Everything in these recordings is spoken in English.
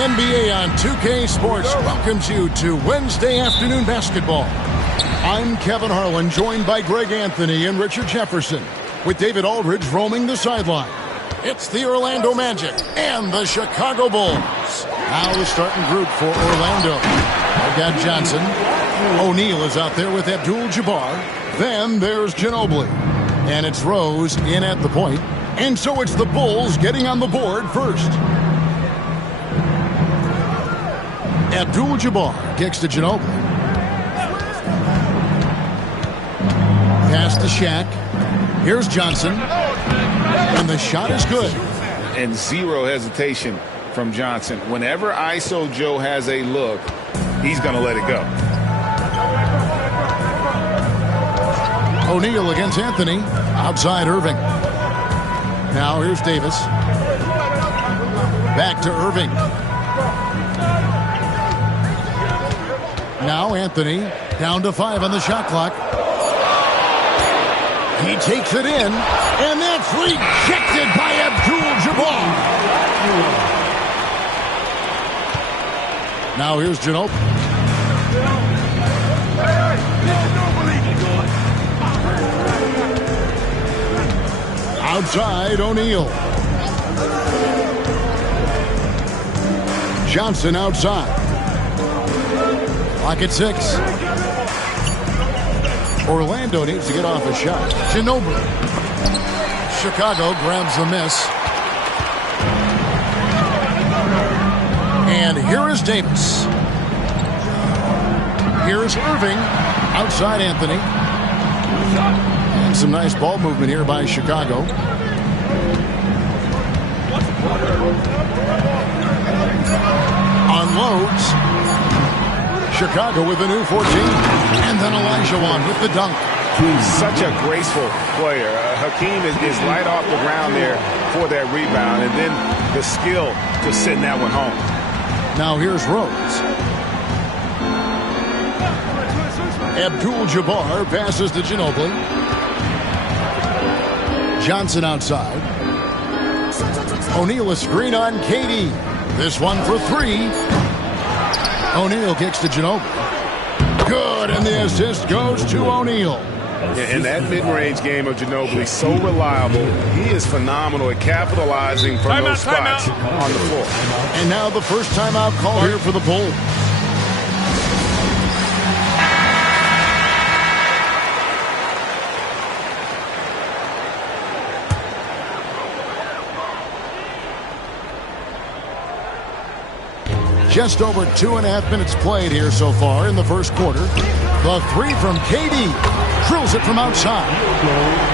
NBA on 2K Sports welcomes you to Wednesday afternoon basketball. I'm Kevin Harlan, joined by Greg Anthony and Richard Jefferson, with David Aldridge roaming the sideline. It's the Orlando Magic and the Chicago Bulls. Now the starting group for Orlando. I've got Johnson. O'Neal is out there with Abdul-Jabbar. Then there's Ginobili. And it's Rose in at the point. And so it's the Bulls getting on the board first. Abdul-Jabbar kicks to Ginobili. Pass to Shaq. Here's Johnson. And the shot is good. And zero hesitation from Johnson. Whenever ISO Joe has a look, he's going to let it go. O'Neal against Anthony. Outside Irving. Now here's Davis. Back to Irving. Now Anthony. Down to 5 on the shot clock. He takes it in. And that's rejected by Abdul-Jabbar. Now here's Ginobili. Outside O'Neal. Johnson outside. Clock at 6. Orlando needs to get off a shot. Ginobili. Chicago grabs the miss. And here is Davis. Here's Irving. Outside Anthony. And some nice ball movement here by Chicago. Unloads. Chicago with a new 14. And then Olajuwon with the dunk. Such a graceful player. Hakeem is light off the ground there for that rebound. And then the skill to send that one home. Now here's Rose. Abdul-Jabbar passes to Ginobili. Johnson outside. O'Neal a screen on KD. This one for 3. O'Neal kicks to Ginobili. Good, and the assist goes to O'Neal. And that mid-range game of Ginobili, so reliable. He is phenomenal at capitalizing from those spots on the floor. And now the first timeout call here for the Bulls. Just over 2.5 minutes played here so far in the first quarter. The 3 from KD. Drills it from outside.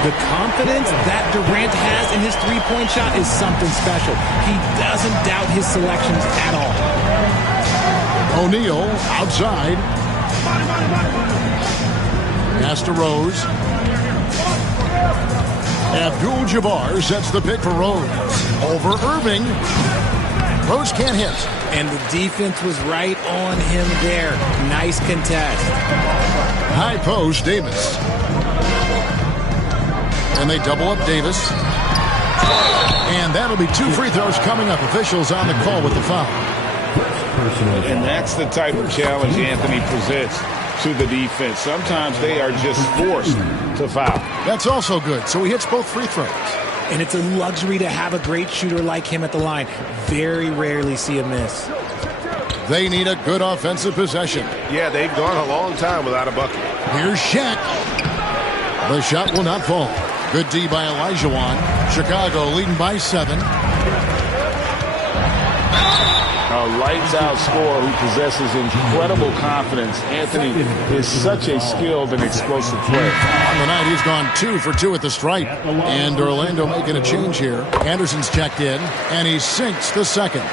The confidence that Durant has in his three-point shot is something special. He doesn't doubt his selections at all. O'Neal outside. Pass to Rose. Abdul-Jabbar sets the pick for Rose. Over Irving. Rose can't hit. And the defense was right on him there. Nice contest. High post, Davis. And they double up Davis. And that'll be 2 free throws coming up. Officials on the call with the foul. And that's the type of challenge Anthony presents to the defense. Sometimes they are just forced to foul. That's also good. So he hits both free throws. And it's a luxury to have a great shooter like him at the line. Very rarely see a miss. They need a good offensive possession. Yeah, they've gone a long time without a bucket. Here's Shaq. The shot will not fall. Good D by Olajuwon. Chicago leading by 7. A lights-out scorer who possesses incredible confidence. Anthony is such a skilled and explosive player. On the night, he's gone 2 for 2 at the stripe. And Orlando making a change here. Anderson's checked in, and he sinks the second.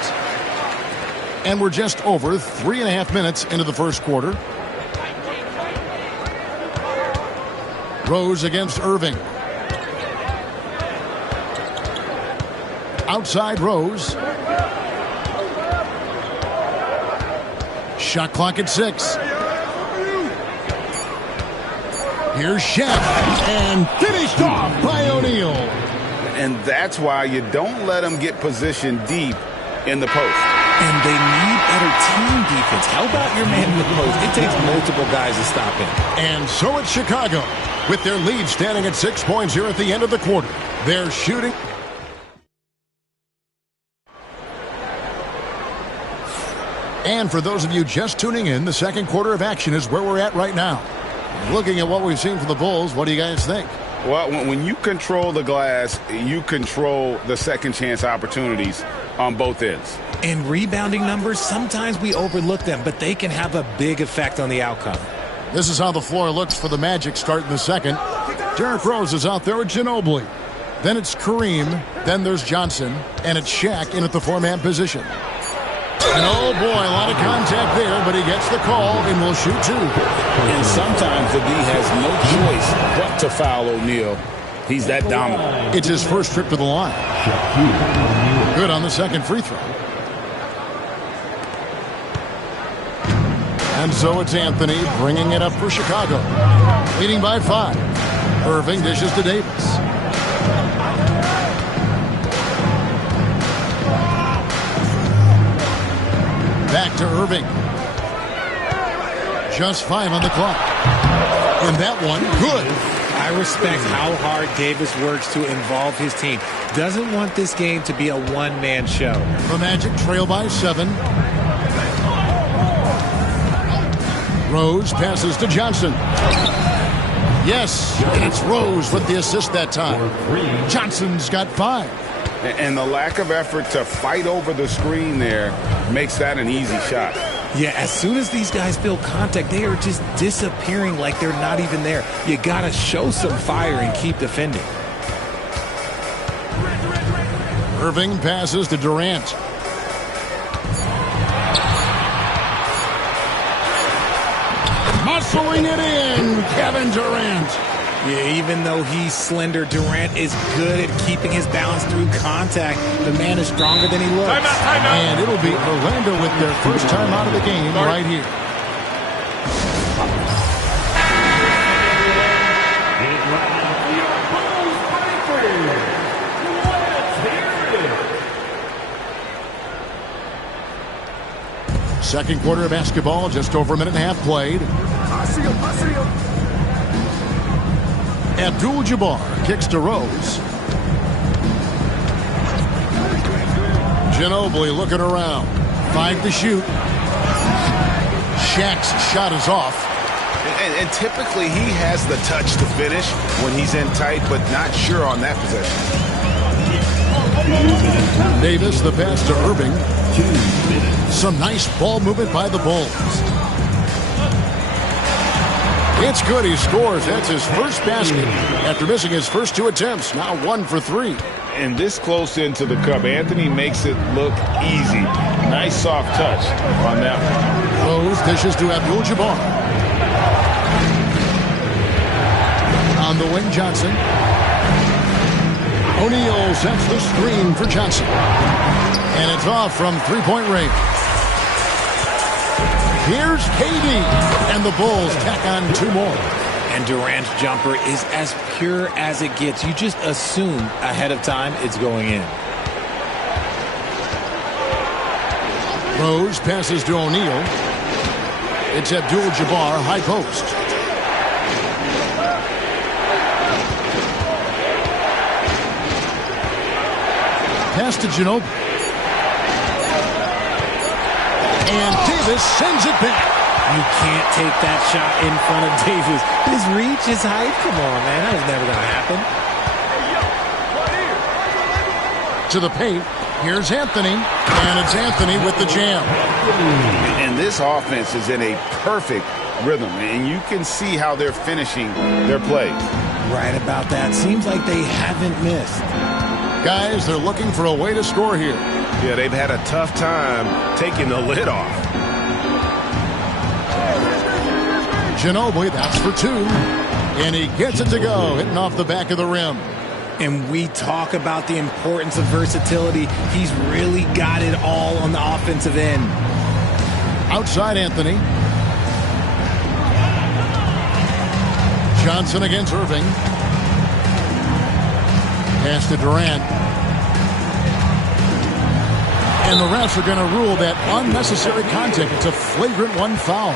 And we're just over 3.5 minutes into the first quarter. Rose against Irving. Outside Rose. Shot clock at 6. Here's Shaq. And finished off by O'Neal. And that's why you don't let him get positioned deep in the post. And they need better team defense. How about your man in the post? It takes multiple guys to stop him. And so it's Chicago, with their lead standing at 6 points here at the end of the quarter. They're shooting. And for those of you just tuning in, the second quarter of action is where we're at right now. Looking at what we've seen from the Bulls, what do you guys think? Well, when you control the glass, you control the second chance opportunities on both ends. And rebounding numbers, sometimes we overlook them, but they can have a big effect on the outcome. This is how the floor looks for the Magic starting the second. Derrick Rose is out there with Ginobili. Then it's Kareem. Then there's Johnson. And it's Shaq in at the four-man position. And oh boy, a lot of contact there, but he gets the call and will shoot two. And sometimes the D has no choice but to foul O'Neal. He's that dominant. It's his first trip to the line. Good on the second free throw. And so it's Anthony bringing it up for Chicago. Leading by 5. Irving dishes to Davis. Back to Irving. Just 5 on the clock. And that one, good. I respect how hard Davis works to involve his team. Doesn't want this game to be a one-man show. The Magic trail by 7. Rose passes to Johnson. Yes, and it's Rose with the assist that time. Johnson's got 5. And the lack of effort to fight over the screen there makes that an easy shot. Yeah, as soon as these guys feel contact, they are just disappearing like they're not even there. You got to show some fire and keep defending. Irving passes to Durant. Muscling it in, Kevin Durant. Yeah, even though he's slender, Durant is good at keeping his balance through contact. The man is stronger than he looks. Time out. And it'll be Orlando with their first time out of the game right here. Second quarter of basketball, just over a minute and a half played. I see him. Abdul-Jabbar kicks to Rose. Ginobili looking around. 5 to shoot. Shaq's shot is off. And typically he has the touch to finish when he's in tight, but not sure on that possession. Davis, the pass to Irving. Some nice ball movement by the Bulls. It's good. He scores. That's his first basket after missing his first 2 attempts. Now 1 for 3. And this close into the cup, Anthony makes it look easy. Nice soft touch on that one. Rose dishes to Abdul-Jabbar. On the wing, Johnson. O'Neal sets the screen for Johnson. And it's off from three-point range. Here's KD. And the Bulls tack on 2 more. And Durant's jumper is as pure as it gets. You just assume ahead of time it's going in. Rose passes to O'Neal. It's Abdul-Jabbar, high post. Pass to Ginobili. And Davis sends it back. You can't take that shot in front of Davis. His reach, his height, come on, man. That was never going to happen. To the paint. Here's Anthony. And it's Anthony with the jam. And this offense is in a perfect rhythm. And you can see how they're finishing their plays. Right about that. Seems like they haven't missed. Guys, they're looking for a way to score here. Yeah, they've had a tough time taking the lid off. Ginobili, that's for 2. And he gets it to go, hitting off the back of the rim. And we talk about the importance of versatility. He's really got it all on the offensive end. Outside Anthony. Johnson against Irving. Pass to Durant. And the refs are going to rule that unnecessary contact. It's a flagrant one foul.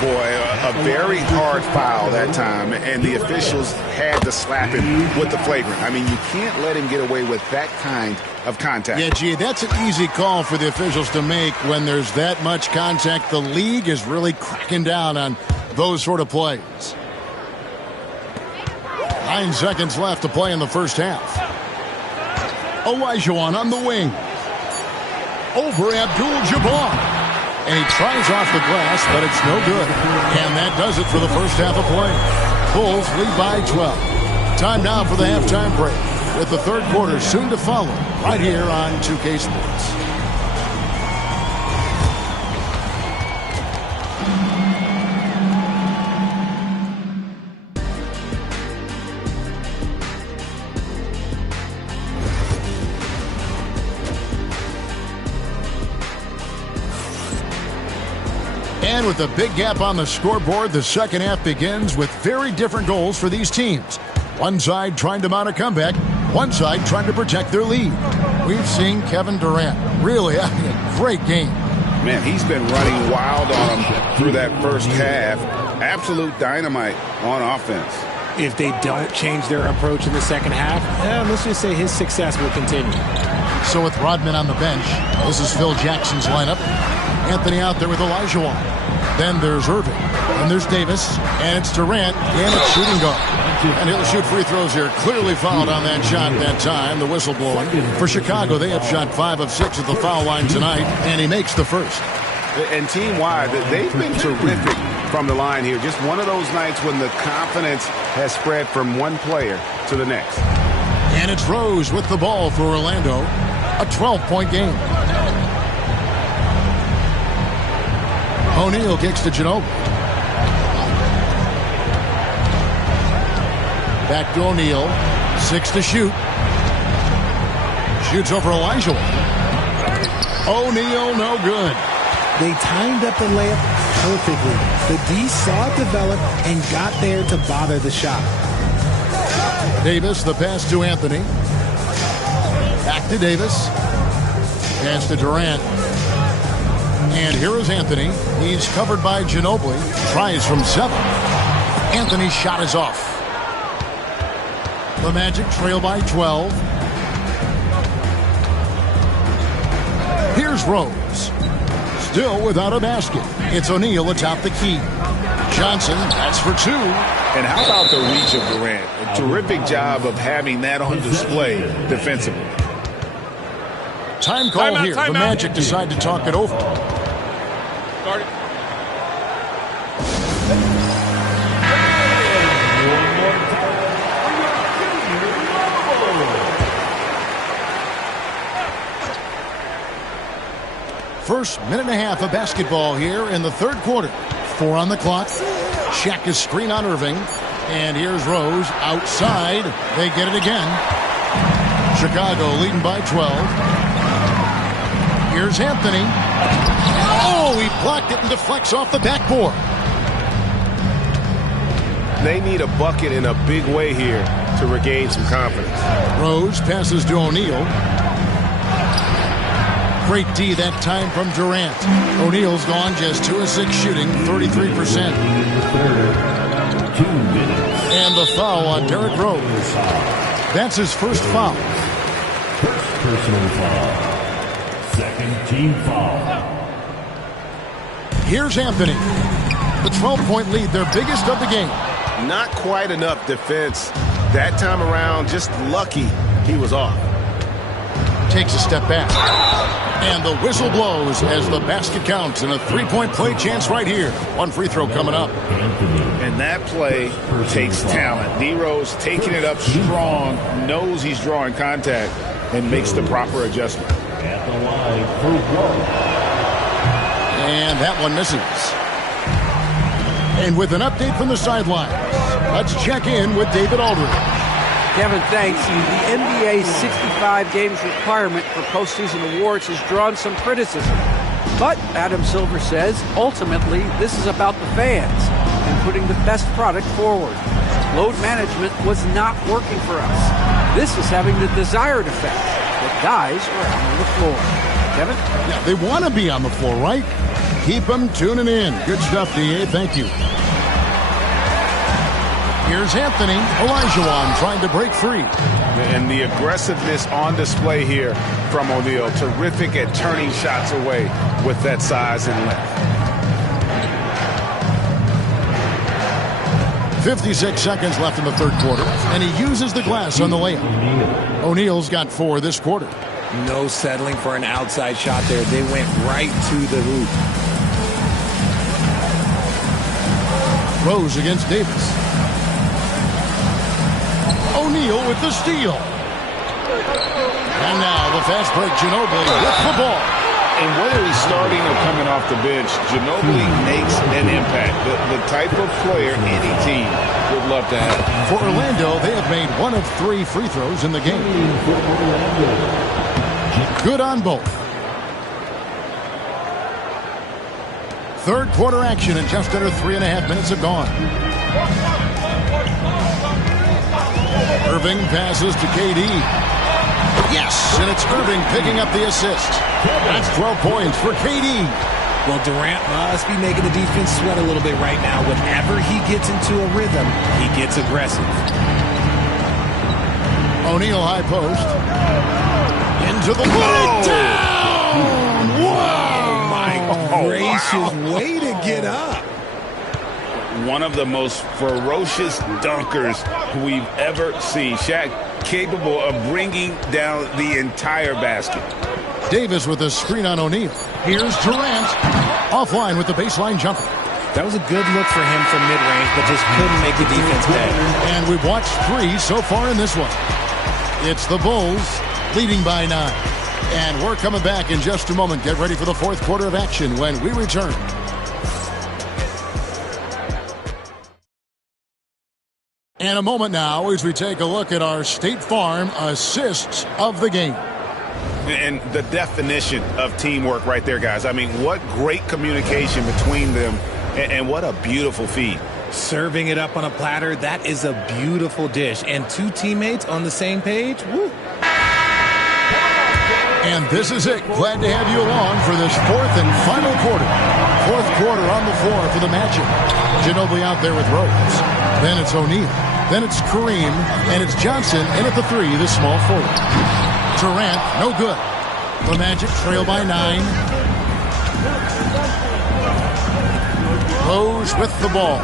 Boy, a very hard foul that time, and the officials had to slap him with the flagrant. I mean, you can't let him get away with that kind of contact. Yeah, gee, that's an easy call for the officials to make when there's that much contact. The league is really cracking down on those sort of plays. 9 seconds left to play in the first half. Olajuwon on the wing. Over Abdul-Jabbar. And he tries off the glass, but it's no good. And that does it for the first half of play. Bulls lead by 12. Time now for the halftime break, with the third quarter soon to follow, right here on 2K Sports. And with a big gap on the scoreboard, the second half begins with very different goals for these teams. One side trying to mount a comeback, one side trying to protect their lead. We've seen Kevin Durant really having a great game. Man, he's been running wild on them through that first half. Absolute dynamite on offense. If they don't change their approach in the second half, let's just say his success will continue. So with Rodman on the bench, this is Phil Jackson's lineup. Anthony out there with Olajuwon. Then there's Irving, and there's Davis, and it's Durant, and it's shooting guard. And he'll shoot free throws here. Clearly fouled on that shot that time, the whistle blowing. For Chicago, they have shot 5 of 6 at the foul line tonight, and he makes the first. And team-wide, they've been terrific from the line here. Just one of those nights when the confidence has spread from one player to the next. And it's Rose with the ball for Orlando. A 12-point game. O'Neal kicks to Ginobili. Back to O'Neal. 6 to shoot. Shoots over Olajuwon. O'Neal, no good. They timed up the layup perfectly. The D saw it develop and got there to bother the shot. Davis, the pass to Anthony. Back to Davis. Pass to Durant. And here is Anthony. He's covered by Ginobili. Tries from 7. Anthony's shot is off. The Magic trail by 12. Here's Rose. Still without a basket. It's O'Neal atop the key. Johnson, that's for 2. And how about the reach of Durant? A terrific job of having that on display defensively. Time call here. The Magic decide to talk it over. First minute and a half of basketball here in the third quarter. 4 on the clock. Shaq is screen on Irving. And here's Rose outside. They get it again. Chicago leading by 12. Here's Anthony. Oh, he blocked it and deflects off the backboard. They need a bucket in a big way here to regain some confidence. Rose passes to O'Neal. Great D that time from Durant. O'Neal's gone just 2 of 6 shooting, 33%. And the foul on Derrick Rose. That's his first foul. First personal foul. Second team foul. Here's Anthony. The 12-point lead, their biggest of the game. Not quite enough defense. That time around, just lucky he was off. Takes a step back. And the whistle blows as the basket counts and a 3-point play chance right here. 1 free throw coming up. And that play takes talent. D-Rose taking it up strong, knows he's drawing contact, and makes the proper adjustment. At the line for 1. And that one misses. And with an update from the sidelines, let's check in with David Aldridge. Kevin, thanks. The NBA's 65 games requirement for postseason awards has drawn some criticism. But, Adam Silver says, ultimately, this is about the fans and putting the best product forward. Load management was not working for us. This is having the desired effect. The guys are out on the floor. Kevin? Yeah, they want to be on the floor, right? Keep them tuning in. Good stuff, D.A. Thank you. Here's Anthony Olajuwon trying to break free. And the aggressiveness on display here from O'Neal. Terrific at turning shots away with that size and length. 56 seconds left in the third quarter, and he uses the glass on the layup. O'Neal's got 4 this quarter. No settling for an outside shot there. They went right to the hoop. Rose against Davis. O'Neal with the steal. And now the fast break, Ginobili with the ball. And whether he's starting or coming off the bench, Ginobili makes an impact. The type of player any team would love to have. For Orlando, they have made 1 of 3 free throws in the game. Good on both. Third quarter action, and just under 3.5 minutes have gone. Irving passes to KD. Yes, and it's Irving picking up the assist. That's 12 points for KD. Well, Durant must be making the defense sweat a little bit right now. Whenever he gets into a rhythm, he gets aggressive. O'Neal high post. Into the down! Wow! My gracious, way to get up. One of the most ferocious dunkers we've ever seen. Shaq capable of bringing down the entire basket. Davis with a screen on O'Neal. Here's Durant. Offline with the baseline jumper. That was a good look for him from mid-range, but just couldn't make the defense pay. And we've watched 3 so far in this one. It's the Bulls leading by 9. And we're coming back in just a moment. Get ready for the fourth quarter of action when we return. And a moment now as we take a look at our State Farm assists of the game. And the definition of teamwork right there, guys. I mean, what great communication between them, and what a beautiful feed. Serving it up on a platter, that is a beautiful dish. And 2 teammates on the same page, woo. And this is it. Glad to have you along for this fourth and final quarter. Fourth quarter on the floor for the Magic. Ginobili out there with Rose. Then it's O'Neal. Then it's Kareem. And it's Johnson in at the 3, the small forward. Durant, no good. The Magic trail by 9. Rose with the ball.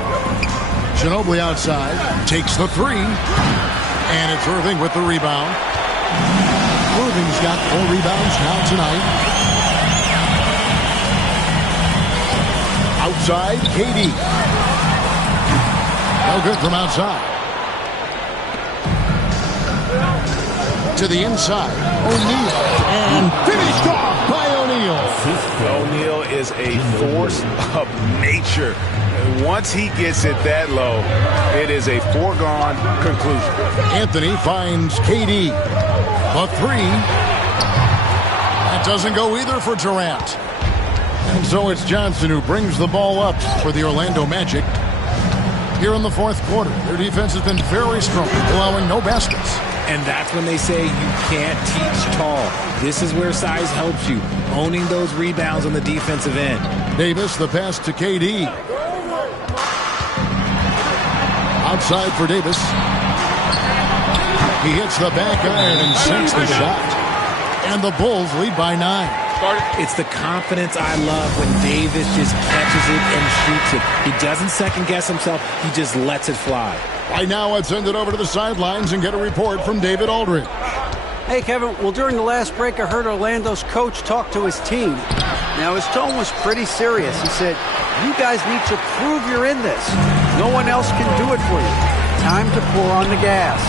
Ginobili outside. Takes the 3. And it's Irving with the rebound. Irving's got 4 rebounds now tonight. Outside, KD. No good from outside. To the inside, O'Neal. And finished off by O'Neal. O'Neal is a force of nature. Once he gets it that low, it is a foregone conclusion. Anthony finds KD. The 3. That doesn't go either for Durant. And so it's Johnson who brings the ball up for the Orlando Magic. Here in the fourth quarter, their defense has been very strong, allowing no baskets. And that's when they say you can't teach tall. This is where size helps you, owning those rebounds on the defensive end. Davis, the pass to KD. Outside for Davis. He hits the back iron and sinks the shot. And the Bulls lead by 9. It's the confidence I love when Davis just catches it and shoots it. He doesn't second-guess himself. He just lets it fly. Right now, I'd send it over to the sidelines and get a report from David Aldridge. Hey, Kevin, well, during the last break, I heard Orlando's coach talk to his team. Now, his tone was pretty serious. He said, you guys need to prove you're in this. No one else can do it for you. Time to pour on the gas.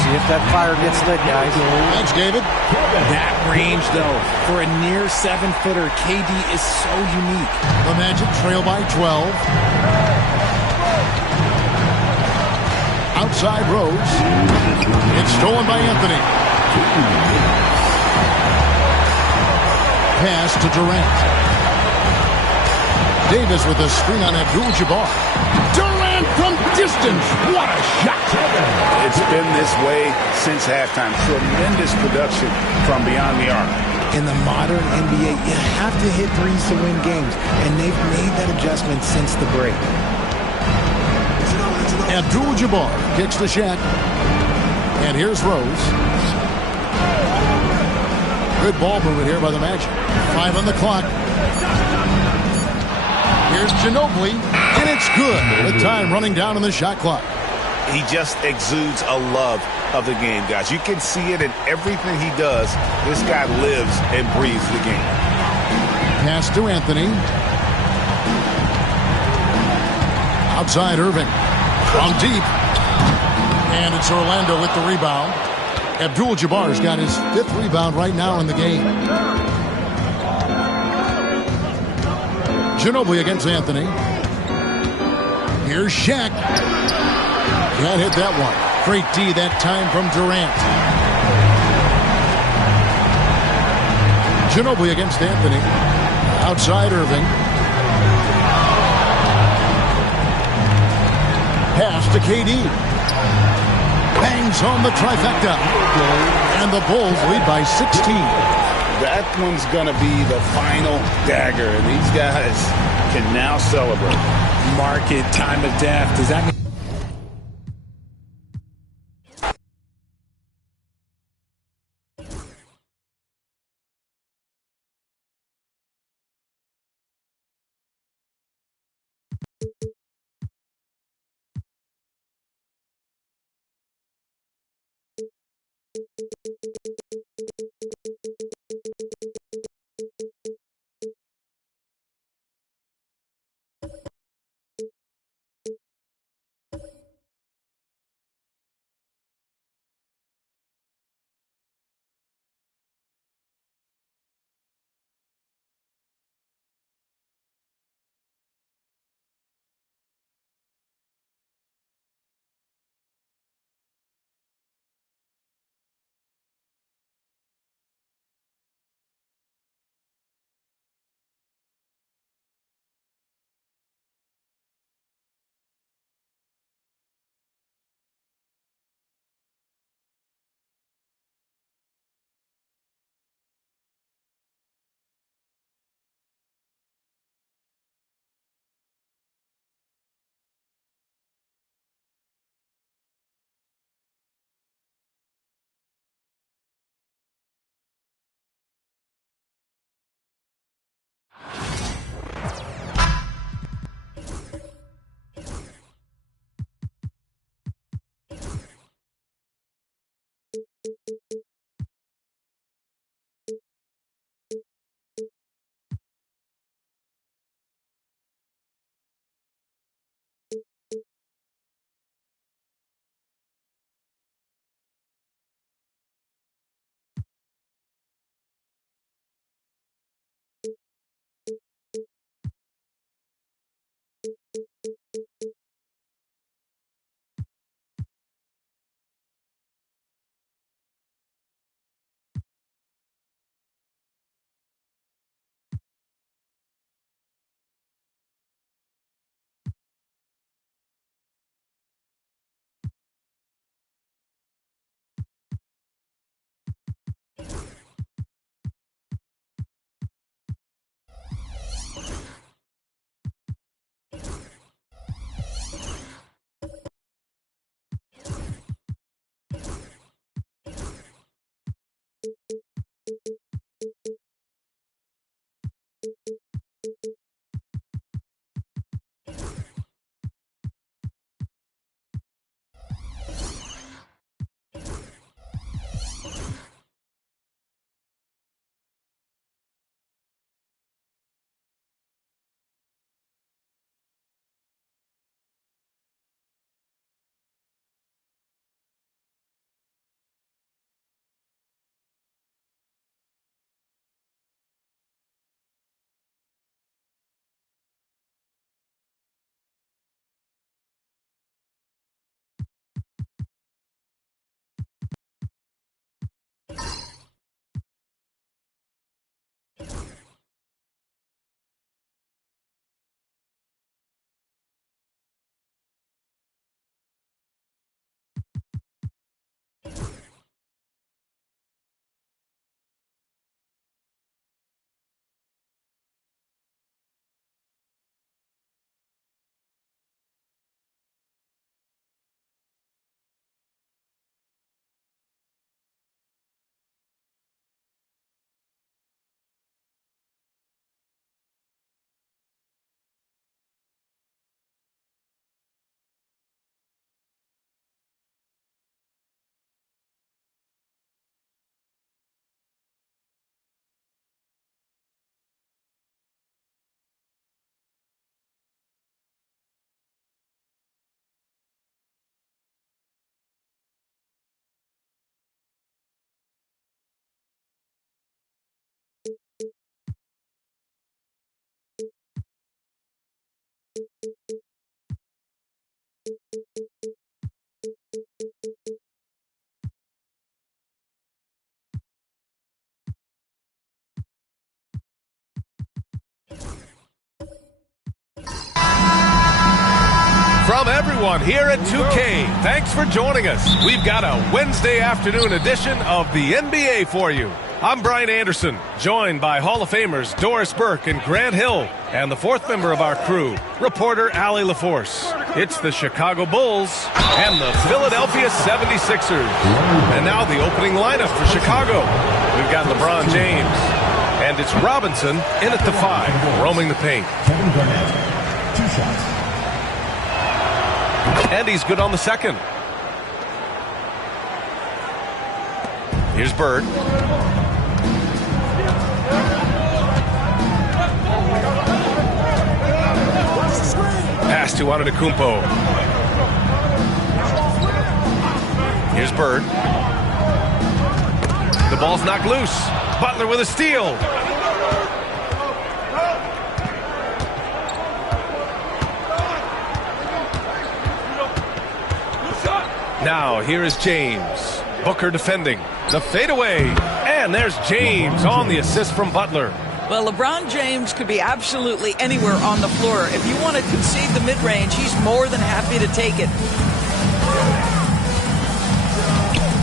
See if that fire gets lit, guys. Thanks, David. That range, though, for a near 7-footer, KD is so unique. The Magic trail by 12. Outside Rose. It's stolen by Anthony. Pass to Durant. Davis with a screen on Abdul-Jabbar. Durant from distance. What a shot. It's been this way since halftime. Tremendous production from beyond the arc. In the modern NBA, you have to hit threes to win games, and they've made that adjustment since the break. Abdul-Jabbar kicks to Shaq. And here's Rose. Good ball movement here by the Magic. 5 on the clock. Here's Ginobili, and it's good. The time running down on the shot clock. He just exudes a love of the game, guys. You can see it in everything he does. This guy lives and breathes the game. Pass to Anthony. Outside Irving. From deep. And it's Orlando with the rebound. Abdul-Jabbar's got his 5th rebound right now in the game. Ginobili against Anthony. Here's Shaq. Can't hit that one. Great D that time from Durant. Ginobili against Anthony. Outside Irving. Pass to KD. Bangs on the trifecta. And the Bulls lead by 16. That one's going to be the final dagger, and these guys can now celebrate. Mark it, time of death. Does that mean From everyone here at 2K, thanks for joining us. We've got a Wednesday afternoon edition of the NBA for you. I'm Brian Anderson, joined by Hall of Famers Doris Burke and Grant Hill, and the fourth member of our crew, reporter Allie LaForce. It's the Chicago Bulls and the Philadelphia 76ers. And now the opening lineup for Chicago. We've got LeBron James, and it's Robinson in at the 5, roaming the paint. Kevin Garnett, 2 shots. And he's good on the second. Here's Bird. Pass to Antetokounmpo. Here's Bird. The ball's knocked loose. Butler with a steal. Now here is James. Booker defending. The fadeaway. And there's James on the assist from Butler. Well, LeBron James could be absolutely anywhere on the floor. If you want to concede the mid-range, he's more than happy to take it.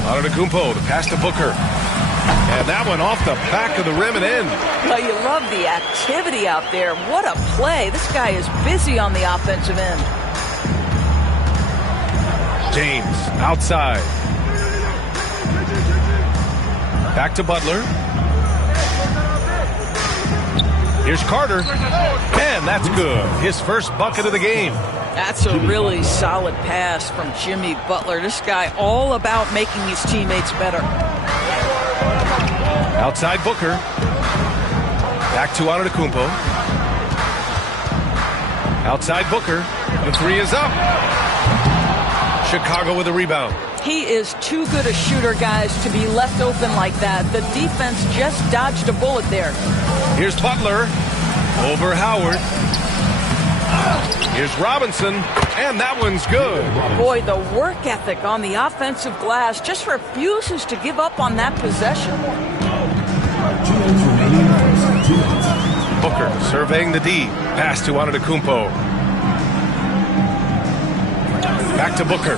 Antetokounmpo, the pass to Booker. And that one off the back of the rim and in. Well, you love the activity out there. What a play. This guy is busy on the offensive end. James, outside. Back to Butler. Here's Carter, and that's good. His first bucket of the game. That's a really solid pass from Jimmy Butler. This guy all about making his teammates better. Outside Booker. Back to Antetokounmpo. Outside Booker. The 3 is up. Chicago with a rebound. He is too good a shooter, guys, to be left open like that. The defense just dodged a bullet there. Here's Butler over Howard. Here's Robinson, and that one's good. Boy, the work ethic on the offensive glass just refuses to give up on that possession. 2 minutes remaining. 2 minutes. Booker surveying the D. Pass to Antetokounmpo. Back to Booker.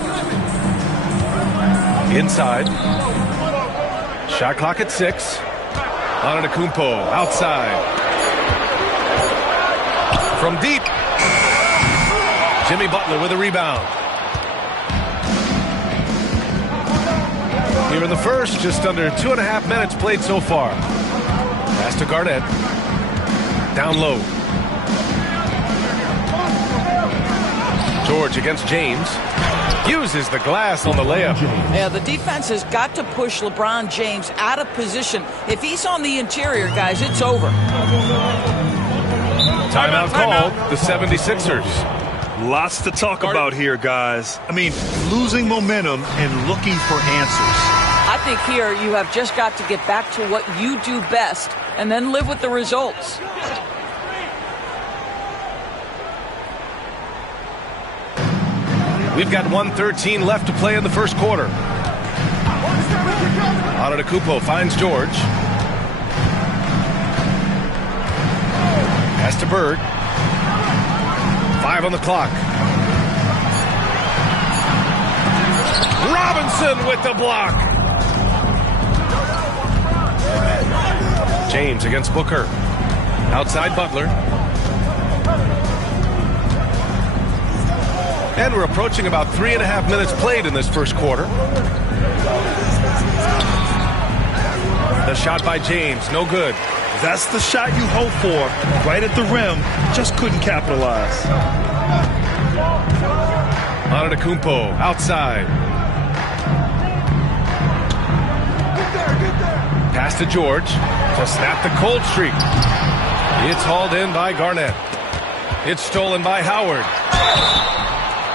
Inside. Shot clock at 6. Antetokounmpo outside. From deep. Jimmy Butler with a rebound. Here in the first, just under 2.5 minutes played so far. Pass to Garnett. Down low. George against James. Uses the glass on the layup. Yeah, the defense has got to push LeBron James out of position. If he's on the interior, guys, it's over. Timeout called, the 76ers. Lots to talk about here, guys. I mean, losing momentum and looking for answers. I think here you have just got to get back to what you do best and then live with the results. We've got 1:13 left to play in the first quarter. Antetokounmpo finds George. Pass to Bird. 5 on the clock. Robinson with the block. James against Booker. Outside Butler. And we're approaching about 3.5 minutes played in this first quarter. The shot by James, no good. That's the shot you hope for. Right at the rim, just couldn't capitalize. Antetokounmpo outside. Pass to George to snap the cold streak. It's hauled in by Garnett. It's stolen by Howard.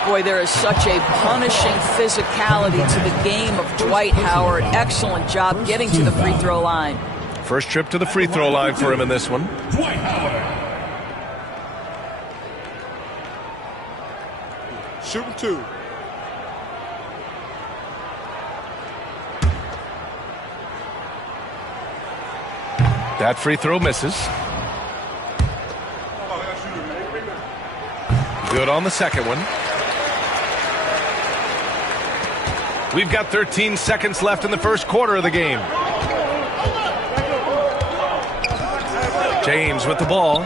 Boy, there is such a punishing physicality to the game of Dwight Howard. Excellent job getting to the free throw line. First trip to the free throw line for him in this one. Dwight Howard. Shooting 2. That free throw misses. Good on the second one. We've got 13 seconds left in the first quarter of the game. James with the ball.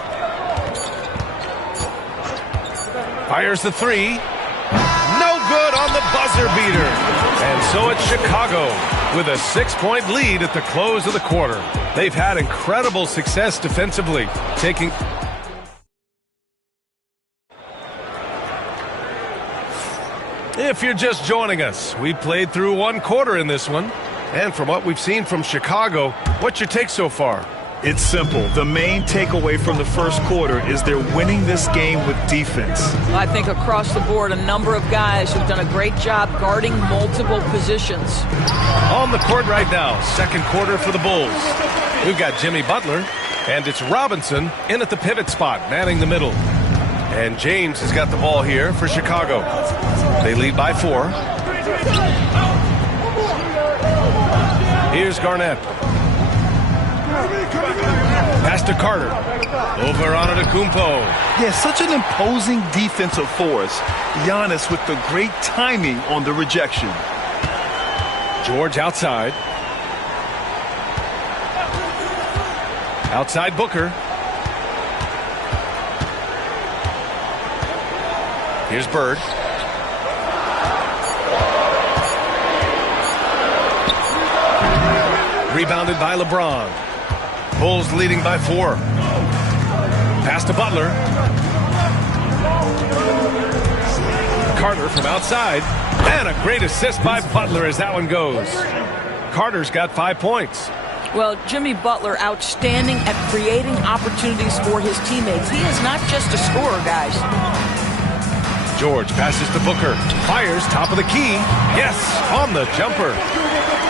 Fires the three. No good on the buzzer beater. And so it's Chicago with a 6-point lead at the close of the quarter. They've had incredible success defensively, taking... If you're just joining us, we played through one quarter in this one. And from what we've seen from Chicago, what's your take so far? It's simple. The main takeaway from the first quarter is they're winning this game with defense. I think across the board, a number of guys who've done a great job guarding multiple positions. On the court right now, second quarter for the Bulls. We've got Jimmy Butler, and it's Robinson in at the pivot spot, manning the middle. And James has got the ball here for Chicago. They lead by 4. Here's Garnett. Pass to Carter. Over on Antetokounmpo. Yeah, such an imposing defensive force. Giannis with the great timing on the rejection. George outside. Outside Booker. Here's Bird. Rebounded by LeBron. Bulls leading by 4. Pass to Butler. Carter from outside. And a great assist by Butler as that one goes. Carter's got 5 points. Well, Jimmy Butler outstanding at creating opportunities for his teammates. He is not just a scorer, guys. George passes to Booker. Fires top of the key. Yes, on the jumper.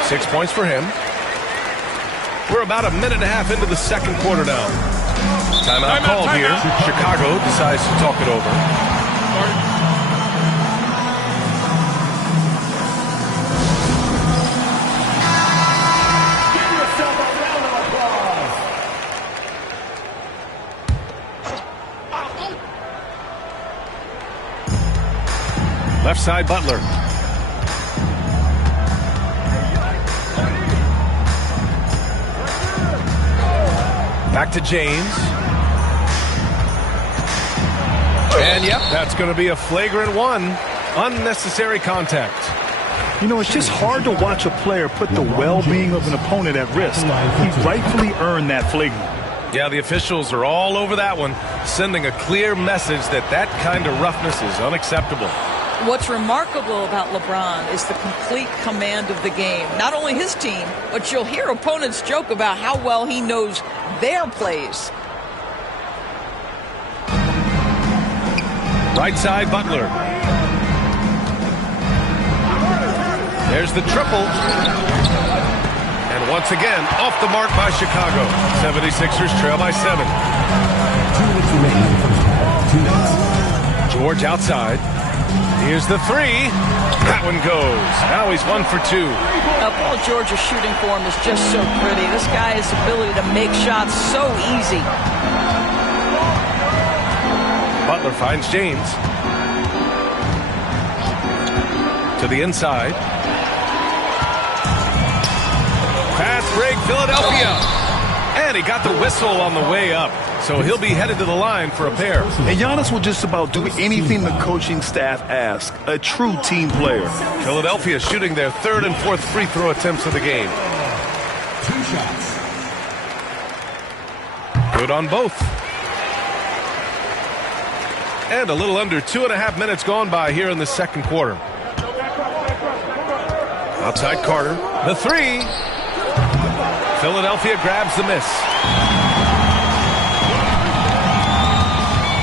6 points for him. We're about a minute and a half into the second quarter now. Timeout called here. Chicago decides to talk it over. Left side, Butler. Back to James. And yep, that's going to be a flagrant 1. Unnecessary contact. You know, it's just hard to watch a player put the well-being of an opponent at risk. He rightfully earned that flagrant. Yeah, the officials are all over that one, sending a clear message that that kind of roughness is unacceptable. What's remarkable about LeBron is the complete command of the game. Not only his team, but you'll hear opponents joke about how well he knows their plays. Right side, Butler. There's the triple. And once again, off the mark by Chicago. 76ers trail by 7. 2 minutes remaining in the first half. 2 minutes. George outside. Here's the 3. That one goes. Now he's 1 for 2. Paul George's shooting form is just so pretty. This guy's ability to make shots so easy. Butler finds James. To the inside. Fast break, Philadelphia. And he got the whistle on the way up. So he'll be headed to the line for a pair. And Giannis will just about do anything the coaching staff asks. A true team player. Philadelphia shooting their 3rd and 4th free throw attempts of the game. 2 shots. Good on both. And a little under 2.5 minutes gone by here in the second quarter. Outside Carter. The 3. Philadelphia grabs the miss.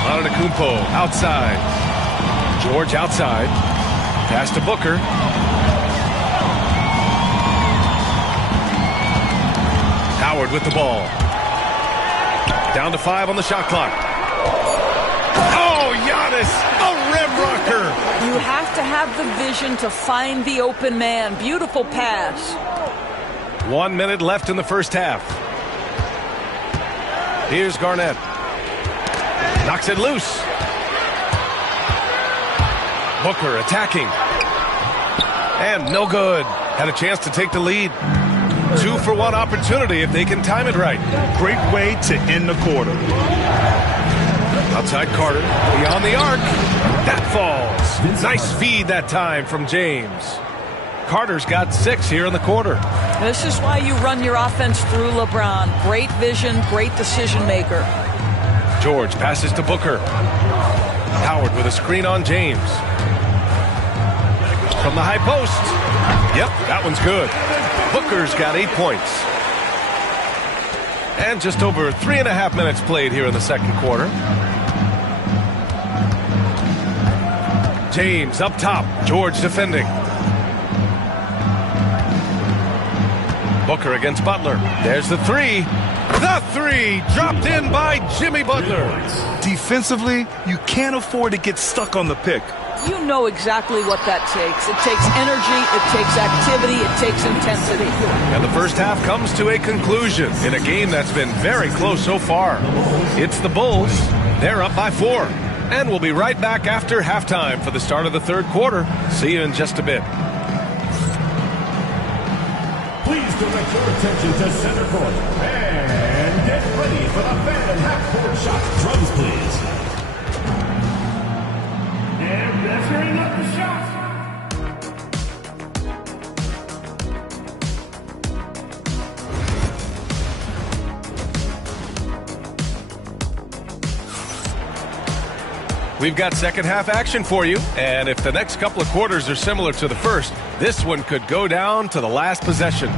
Antetokounmpo outside. George outside. Pass to Booker. Howard with the ball. Down to 5 on the shot clock. Oh, Giannis, a rim rocker. You have to have the vision to find the open man. Beautiful pass. 1 minute left in the first half. Here's Garnett. Knocks it loose. Booker attacking. And no good. Had a chance to take the lead. 2-for-1 opportunity if they can time it right. Great way to end the quarter. Outside Carter, beyond the arc. That falls. Nice feed that time from James. Carter's got 6 here in the quarter. This is why you run your offense through LeBron. Great vision, great decision maker. George passes to Booker. Howard with a screen on James. From the high post. Yep, that one's good. Booker's got 8 points. And just over 3.5 minutes played here in the second quarter. James up top. George defending. Booker against Butler. There's the 3. The 3 dropped in by Jimmy Butler. Defensively, you can't afford to get stuck on the pick. You know exactly what that takes. It takes energy, it takes activity, it takes intensity. And the first half comes to a conclusion in a game that's been very close so far. It's the Bulls. They're up by 4. And we'll be right back after halftime for the start of the third quarter. See you in just a bit. Please direct your attention to center court and get ready for the fan half-court shot. Drums, please. And measuring up the shot. We've got second half action for you, and if the next couple of quarters are similar to the first, this one could go down to the last possession.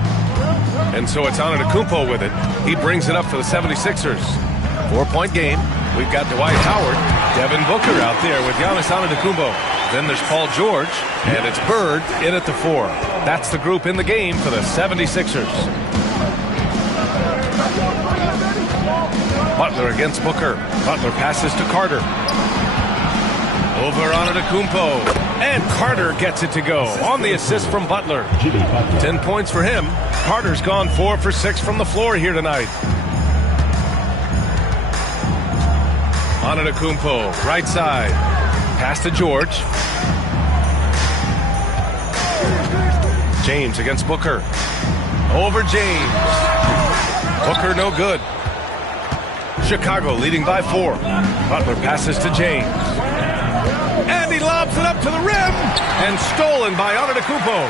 And so it's Antetokounmpo with it. He brings it up for the 76ers. 4-point game. We've got Dwight Howard, Devin Booker out there with Giannis Antetokounmpo. Then there's Paul George, and it's Bird in at the 4. That's the group in the game for the 76ers. Butler against Booker. Butler passes to Carter. Over Antetokounmpo. And Carter gets it to go on the assist from Butler. 10 points for him. Carter's gone 4 for 6 from the floor here tonight. Antetokounmpo, right side. Pass to George. James against Booker. Over James. Booker no good. Chicago leading by 4. Butler passes to James. And he lobs it up to the rim. And stolen by Antetokounmpo.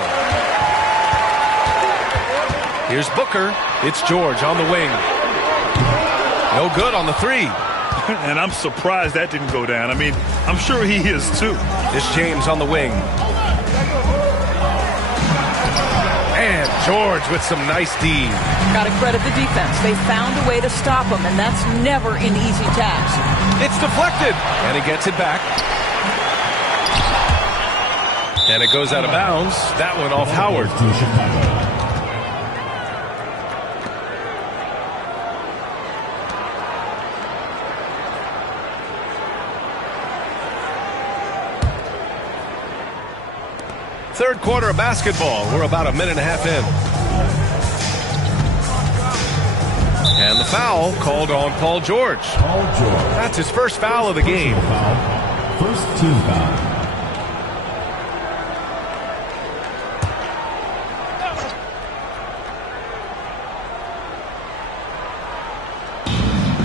Here's Booker. It's George on the wing. No good on the 3. And I'm surprised that didn't go down. I mean, I'm sure he is too. It's James on the wing. And George with some nice D. Got to credit the defense. They found a way to stop him, and that's never an easy task. It's deflected. And he gets it back. And it goes out of bounds. That one off Howard. Third quarter of basketball. We're about a minute and a half in. And the foul called on Paul George. That's his first foul of the game. First team foul.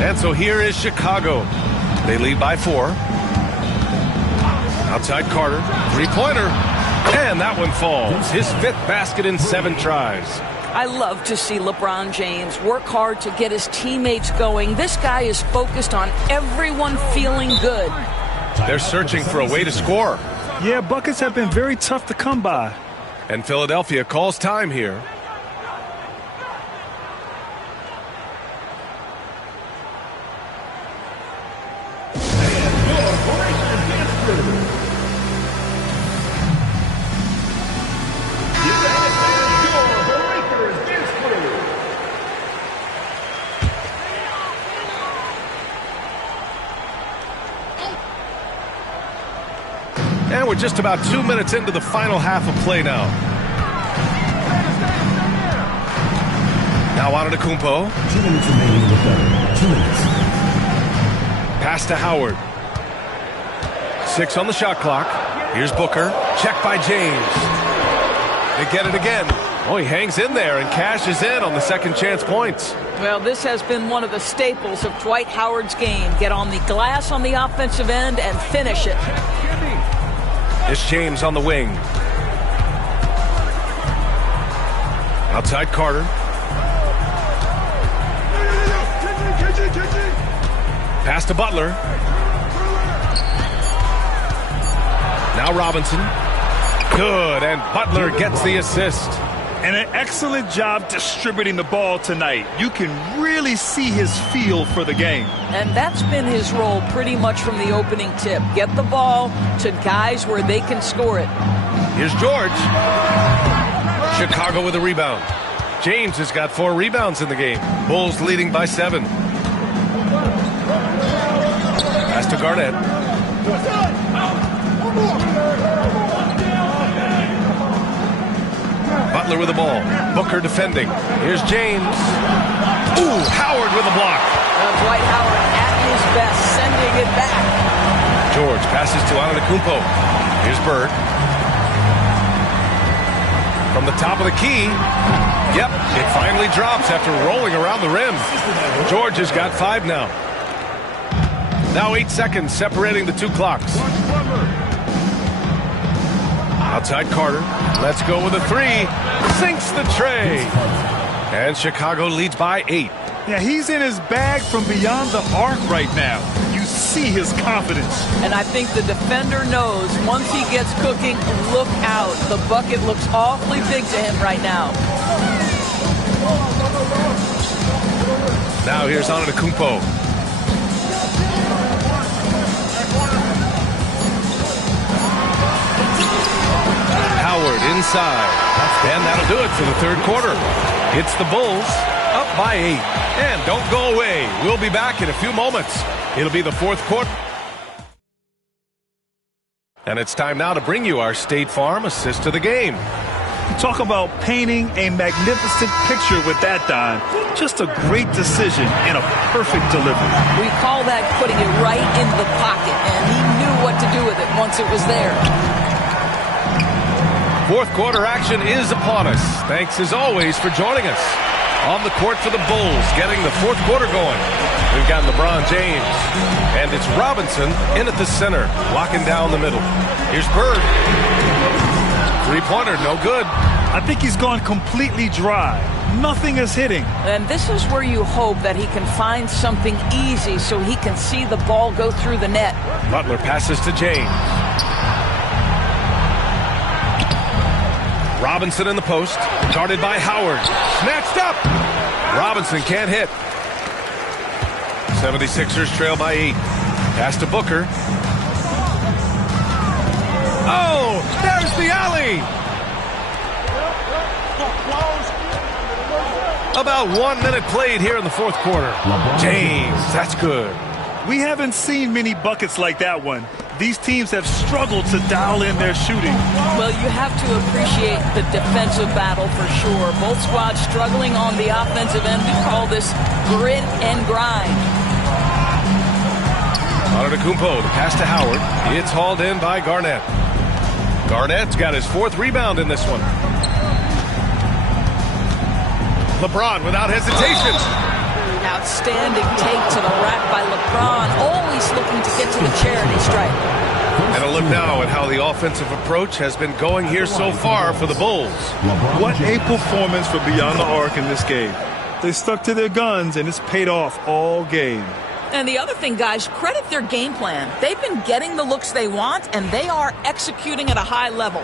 And so here is Chicago. They lead by 4. Outside Carter. 3-pointer. And that one falls. His 5th basket in 7 tries. I love to see LeBron James work hard to get his teammates going. This guy is focused on everyone feeling good. They're searching for a way to score. Yeah, buckets have been very tough to come by. And Philadelphia calls time here. And we're just about 2 minutes into the final half of play now. Now Antetokounmpo. 2 minutes remaining in the third. 2 minutes. Pass to Howard. 6 on the shot clock. Here's Booker. Check by James. They get it again. Oh, he hangs in there and cashes in on the second chance points. Well, this has been one of the staples of Dwight Howard's game. Get on the glass on the offensive end and finish it. It's James on the wing. Outside Carter. Pass to Butler. Now Robinson. Good, and Butler gets the assist. And an excellent job distributing the ball tonight. You can really see his feel for the game. And that's been his role pretty much from the opening tip. Get the ball to guys where they can score it. Here's George. Chicago with a rebound. James has got 4 rebounds in the game. Bulls leading by 7. Pass to Garnett. Butler with the ball. Booker defending. Here's James. Ooh, Howard with a block. Dwight Howard at his best, sending it back. George passes to Antetokounmpo. Here's Bird. From the top of the key. Yep, it finally drops after rolling around the rim. George has got 5 now. Now 8 seconds separating the 2 clocks. Outside Carter. Let's go with a 3. Sinks the tray. And Chicago leads by 8. Yeah, he's in his bag from beyond the arc right now. You see his confidence. And I think the defender knows once he gets cooking, look out. The bucket looks awfully big to him right now. Now here's Antetokounmpo. Howard inside. And that'll do it for the third quarter. It's the Bulls up by 8. And don't go away. We'll be back in a few moments. It'll be the fourth quarter. And it's time now to bring you our State Farm assist to the game. Talk about painting a magnificent picture with that, Don. Just a great decision and a perfect delivery. We call that putting it right in the pocket, and he knew what to do with it once it was there. Fourth quarter action is upon us. Thanks as always for joining us. On the court for the Bulls, getting the fourth quarter going. We've got LeBron James, and it's Robinson in at the center, locking down the middle. Here's Bird. Three-pointer, no good. I think he's gone completely dry. Nothing is hitting. And this is where you hope that he can find something easy so he can see the ball go through the net. Butler passes to James. Robinson in the post, guarded by Howard. Snatched up. Robinson can't hit. 76ers trail by 8. Pass to Booker. Oh, there's the alley. About 1 minute played here in the fourth quarter. James, that's good. We haven't seen many buckets like that one. These teams have struggled to dial in their shooting. Well, you have to appreciate the defensive battle for sure. Both squads struggling on the offensive end. We call this grit and grind. Antetokounmpo, the pass to Howard. It's hauled in by Garnett. Garnett's got his 4th rebound in this one. LeBron without hesitation. Outstanding take to the rack by LeBron. Always looking to get to the charity stripe. And a look now at how the offensive approach has been going here so far for the Bulls. What a performance for beyond the arc in this game. They stuck to their guns, and it's paid off all game. And the other thing, guys, credit their game plan. They've been getting the looks they want, and they are executing at a high level.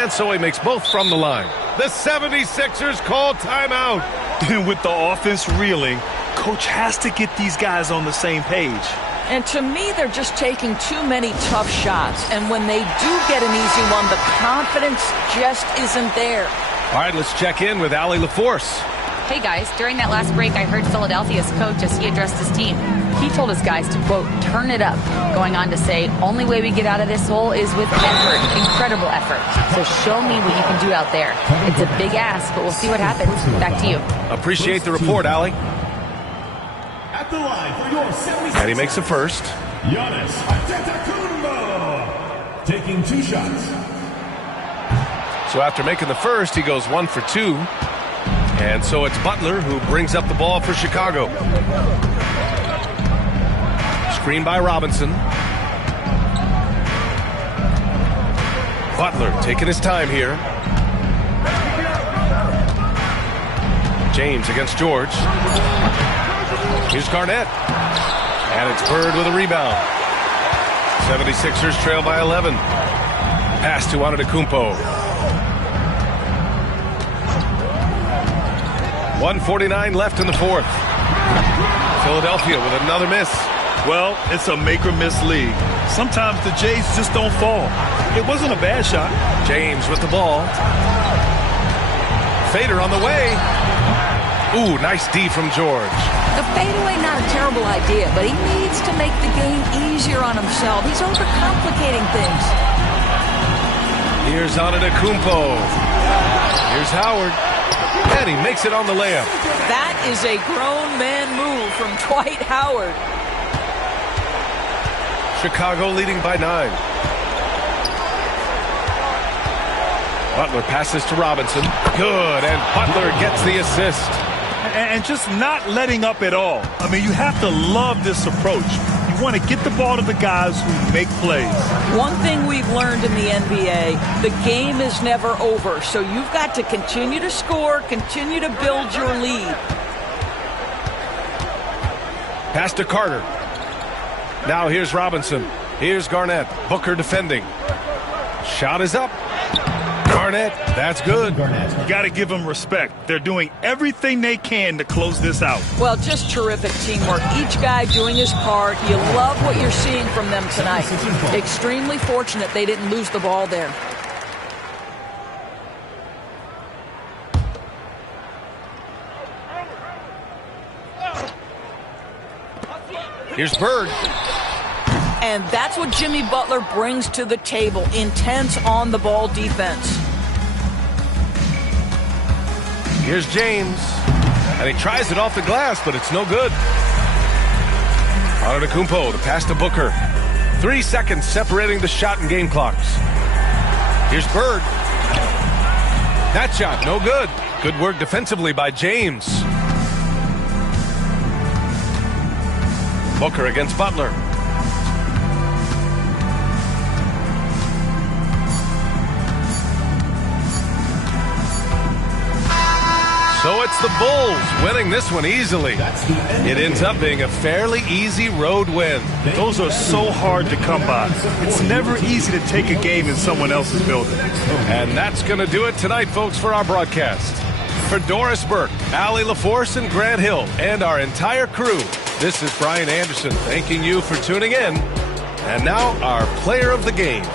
And so he makes both from the line. The 76ers call timeout. And with the offense reeling, coach has to get these guys on the same page. And to me, they're just taking too many tough shots. And when they do get an easy one, the confidence just isn't there. All right, let's check in with Allie LaForce. Hey guys, during that last break, I heard Philadelphia's coach as he addressed his team. He told his guys to, quote, turn it up, going on to say, only way we get out of this hole is with effort, incredible effort. So show me what you can do out there. It's a big ask, but we'll see what happens. Back to you. Appreciate the report, Allie. At the line for your 76ers. And he makes a first. Giannis Antetokounmpo. taking 2 shots. So after making the first, he goes 1 for 2. And so it's Butler who brings up the ball for Chicago. Screen by Robinson. Butler taking his time here. James against George. Here's Garnett. And it's Bird with a rebound. 76ers trail by 11. Pass to Antetokounmpo. 1:49 left in the fourth. Philadelphia with another miss. Well, it's a make-or-miss league. Sometimes the Jays just don't fall. It wasn't a bad shot. James with the ball. Fader on the way. Ooh, nice D from George. The fadeaway, not a terrible idea, but he needs to make the game easier on himself. He's overcomplicating things. Here's Antetokounmpo. Here's Howard. And he makes it on the layup. That is a grown man move from Dwight Howard. Chicago leading by 9. Butler passes to Robinson. Good, and Butler gets the assist. And just not letting up at all. I mean, you have to love this approach. You want to get the ball to the guys who make plays. One thing we've learned in the NBA, the game is never over. So you've got to continue to score, continue to build your lead. Pass to Carter. Now here's Robinson. Here's Garnett. Booker defending. Shot is up. Garnett, that's good. You got to give them respect. They're doing everything they can to close this out. Well, just terrific teamwork. Each guy doing his part. You love what you're seeing from them tonight. Extremely fortunate they didn't lose the ball there. Here's Bird. And that's what Jimmy Butler brings to the table. Intense on-the-ball defense. Here's James. And he tries it off the glass, but it's no good. Antetokounmpo to pass to Booker. 3 seconds separating the shot and game clocks. Here's Bird. That shot, no good. Good work defensively by James. Booker against Butler. So it's the Bulls winning this one easily. It ends up being a fairly easy road win. Those are so hard to come by. It's never easy to take a game in someone else's building. And that's going to do it tonight, folks, for our broadcast. For Doris Burke, Allie LaForce, and Grant Hill, and our entire crew, this is Brian Anderson thanking you for tuning in. And now our player of the game.